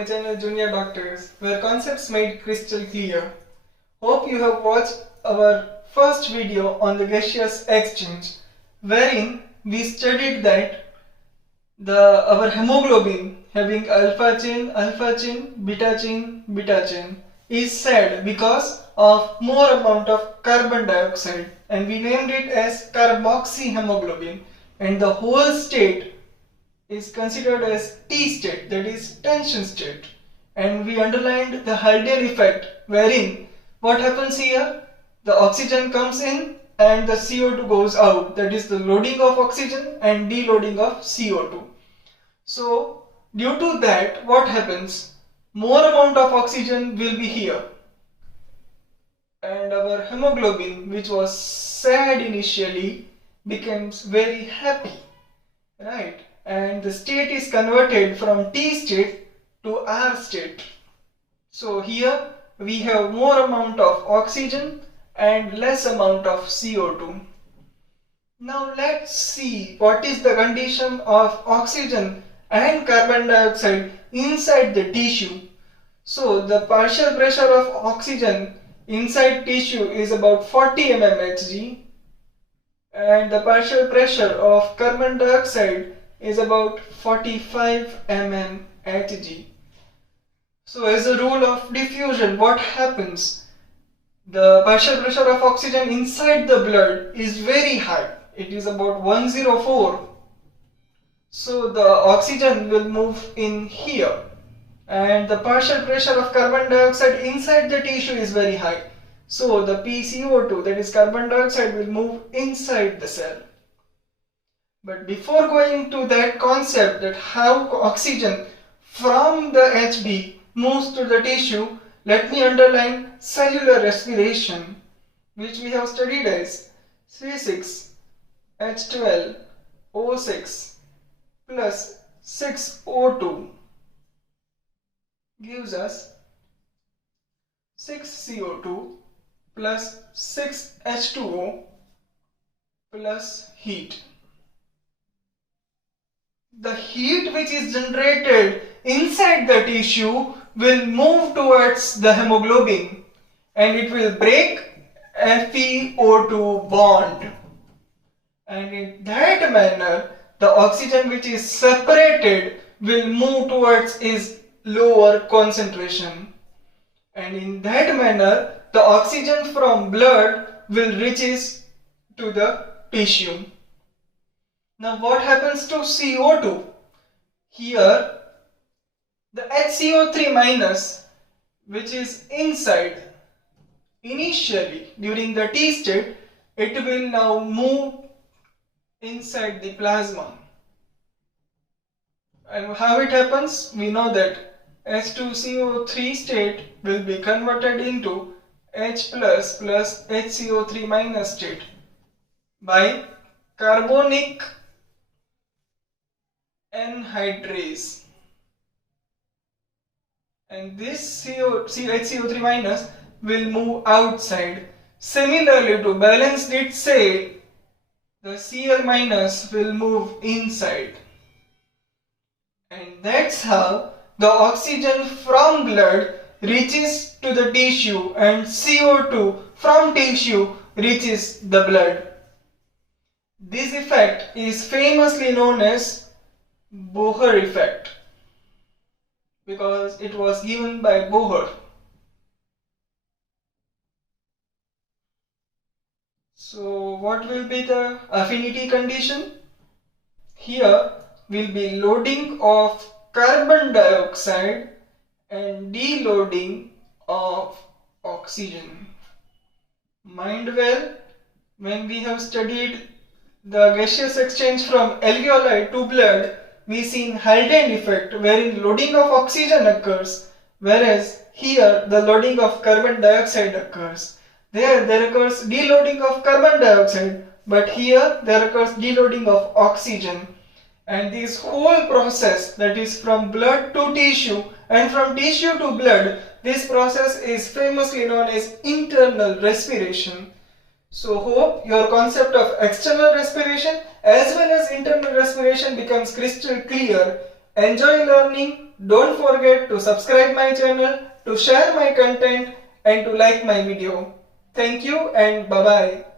my channel Junior Doctors, where concepts made crystal clear. Hope you have watched our first video on the gaseous exchange, wherein we studied that our hemoglobin having alpha chain, beta chain is said because of more amount of carbon dioxide, and we named it as carboxyhemoglobin, and the whole state is considered as T state, that is tension state. And we underlined the Haldean effect, wherein what happens here, the oxygen comes in and the CO2 goes out, that is the loading of oxygen and deloading of CO2. So due to that, what happens, more amount of oxygen will be here, and our hemoglobin, which was sad initially, becomes very happy, right? And the state is converted from T state to R state. So here we have more amount of oxygen and less amount of CO2. Now let's see what is the condition of oxygen and carbon dioxide inside the tissue. So the partial pressure of oxygen inside tissue is about 40 mmHg, and the partial pressure of carbon dioxide is about 45 mmHg. So as a rule of diffusion, what happens? The partial pressure of oxygen inside the blood is very high. It is about 104. So the oxygen will move in here, and the partial pressure of carbon dioxide inside the tissue is very high. So the PCO2, that is carbon dioxide, will move inside the cell. But before going to that concept, that how oxygen from the HB moves to the tissue, let me underline cellular respiration, which we have studied as C6H12O6 plus 6O2 gives us 6CO2 plus 6H2O plus heat. The heat which is generated inside the tissue will move towards the hemoglobin, and it will break FeO2 bond, and in that manner the oxygen which is separated will move towards its lower concentration, and in that manner the oxygen from blood will reaches to the tissue. Now what happens to CO2? Here the HCO3 minus, which is inside, initially during the T state, it will now move inside the plasma. And how it happens? We know that H2CO3 state will be converted into H plus HCO3 minus state by carbonic anhydrase, and this HCO3 minus will move outside. Similarly, to balance it, say the Cl minus will move inside, and that's how the oxygen from blood reaches to the tissue and CO2 from tissue reaches the blood. This effect is famously known as Bohr effect, because it was given by Bohr. So what will be the affinity condition? Here will be loading of carbon dioxide and deloading of oxygen. Mind well, when we have studied the gaseous exchange from alveoli to blood, we seen Haldean effect, wherein loading of oxygen occurs, whereas here the loading of carbon dioxide occurs. There occurs deloading of carbon dioxide, but here there occurs deloading of oxygen. And this whole process, that is from blood to tissue and from tissue to blood, this process is famously known as internal respiration. So hope your concept of external respiration as well as internal respiration becomes crystal clear. Enjoy learning. Don't forget to subscribe my channel, to share my content and to like my video. Thank you and bye bye.